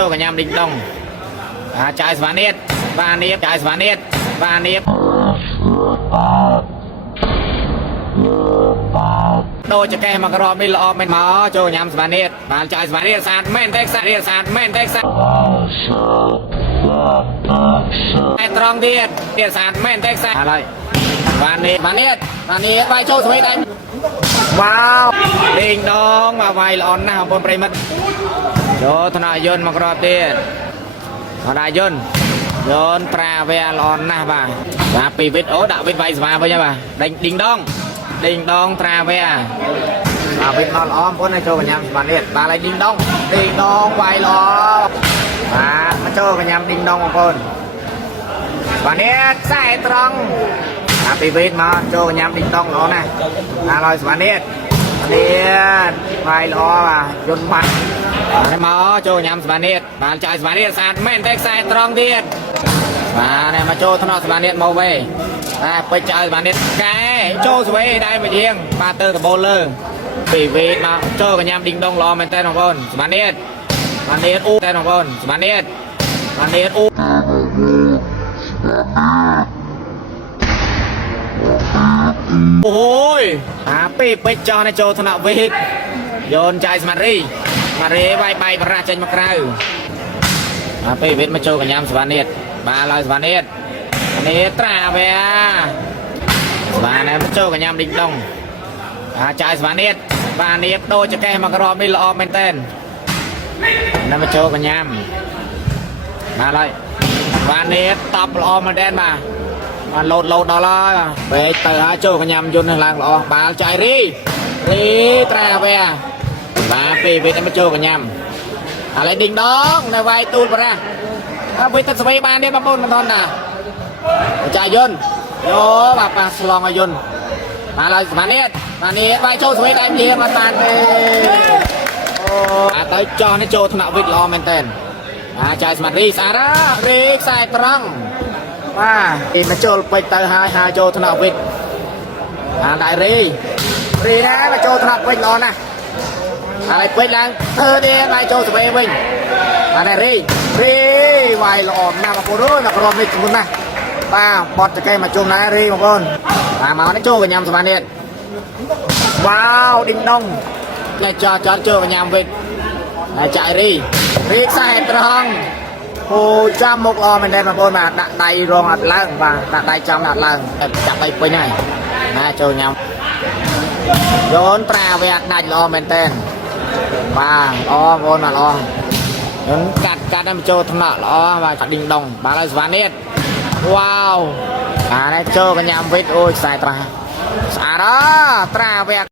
ចូលកញ្ញាំឌីងដងចាយស្វានៀតបានៀបចាយស្វានៀតបានៀបដូចចកេះមកក្របនេះល្អមែនមកចូលកញ្ញាំស្វានៀតបានចាយស្វានៀតស្អាតមែនទេស្អាតមែនទេតែត្រង់ទៀតស្អាតមែនទេស្អាតហើយបាននេះបាយចូលស្វីដៃវ៉ាវឌីងដងមកវាយល្អណាស់បងប្អូនប្រិមិត្តចូលថ្នាក់យន្តមកក្របទៀតថ្នាក់យន្តប្រាវែល្អណាស់បាទពីវិតអូដាក់វិតវាយស្វាវិញហើយបាទដេញឌីងដងត្រាវែវិតមកល្អបងប្អូនឲ្យចូលកញ្ញាំស្វានៀតបាទហើយឌីងដងវាយល្អបាទមកចូលកញ្ញាំឌីងដងបងប្អូនស្វានៀតខ្សែត្រង់ពីវិតមកចូលកញ្ញាំឌីងដងល្អណាស់ហើយស្វានៀតវាយល្អបាទយន្តបាត់ហើយមកចូលកញ្ញាំស្វានៀតបាទចាយស្វានៀតស្អាតមែនទេខ្សែត្រង់ទៀតបាទមកចូលថ្នាក់ស្វានៀតមកវិញពេជ្រចាយស្វានៀតកែចូលស្វេដែរមកជាងបាទទៅដបូលលើពីវេតមកចូលកញ្ញាំឌីងដងល្អមែនតើបងប្អូនស្វានៀតអ៊ូតែបងប្អូនស្វានៀតអ៊ូអូយពីពេជ្រចោលចូលថ្នាក់វេតយោនចាយស្មារីវាយបាយបរាចេញមកក្រៅពីវេតមកចូលកញ្ញាំស្វានៀតបាទឡើយស្វានៀតត្រាវែស្វានៀតមកចូលកញ្ញាំឌីងដងចាយស្វានៀតដូចចកេះមកក្របនេះល្អមែនតើណាមកចូលកញ្ញាំបាទឡើយស្វានៀតតបល្អមែនតើបាទលោតដល់ហើយបែកទៅហើយចូលកញ្ញាំយន្តនឹងឡើងល្អបាល់ចាយរីត្រាវែបាទពីវេតមកចូលកញ្ញាំឥឡូវឌីងដងនៅវាយទូលបរាវេតទឹកស្វីបានទេបងប្អូនមិនធន់ណាចាយយន្តបាទប៉ះឆ្លងឲ្យយន្តបាទឡើយស្វានៀតវាយចូលស្វីដៃជាមកបានទេអូទៅចោះនេះចូលថ្នាក់វិទ្យល្អមែនតើចាយស្មារីស្អាតខ្សែត្រង់បាទគេមកចូលពេជ្រទៅហើយចូលថ្នាក់វិទ្យដៃរីដែរមកចូលថ្នាក់ពេជ្រល្អណាស់ហើយពេជ្រឡើងធ្វើទេបាយចូលស្វេវិញបាទរីវាយល្អណាស់បងប្អូនអើយមកក្រុមនេះជំនុំណាស់បាទបត់ចកេះមកជុំណារីបងប្អូនបាទមកនេះចូលកញ្ញាំស្វានៀតវ៉ាវឌីងដងតែចោលចូលកញ្ញាំវិទ្យចាយរីខ្សែត្រង់អូចាំមុខល្អមែនទេបងប្អូនបាទដាក់ដៃរងអត់ឡើងបាទដាក់ដៃចំអត់ឡើងចាប់ដៃពេញហើយចូលញ៉ាំយោនប្រាវែដាច់ល្អមែនទេបាទបងប្អូនបាទល្អយោនកាត់ឲ្យមកចូលថ្នាក់ល្អបាទឌីងដងបាទហើយស្វានៀតវ៉ាវនេះចូលកញ្ញាំវិទ្យអូយខ្សែត្រាស្អាតត្រាវែ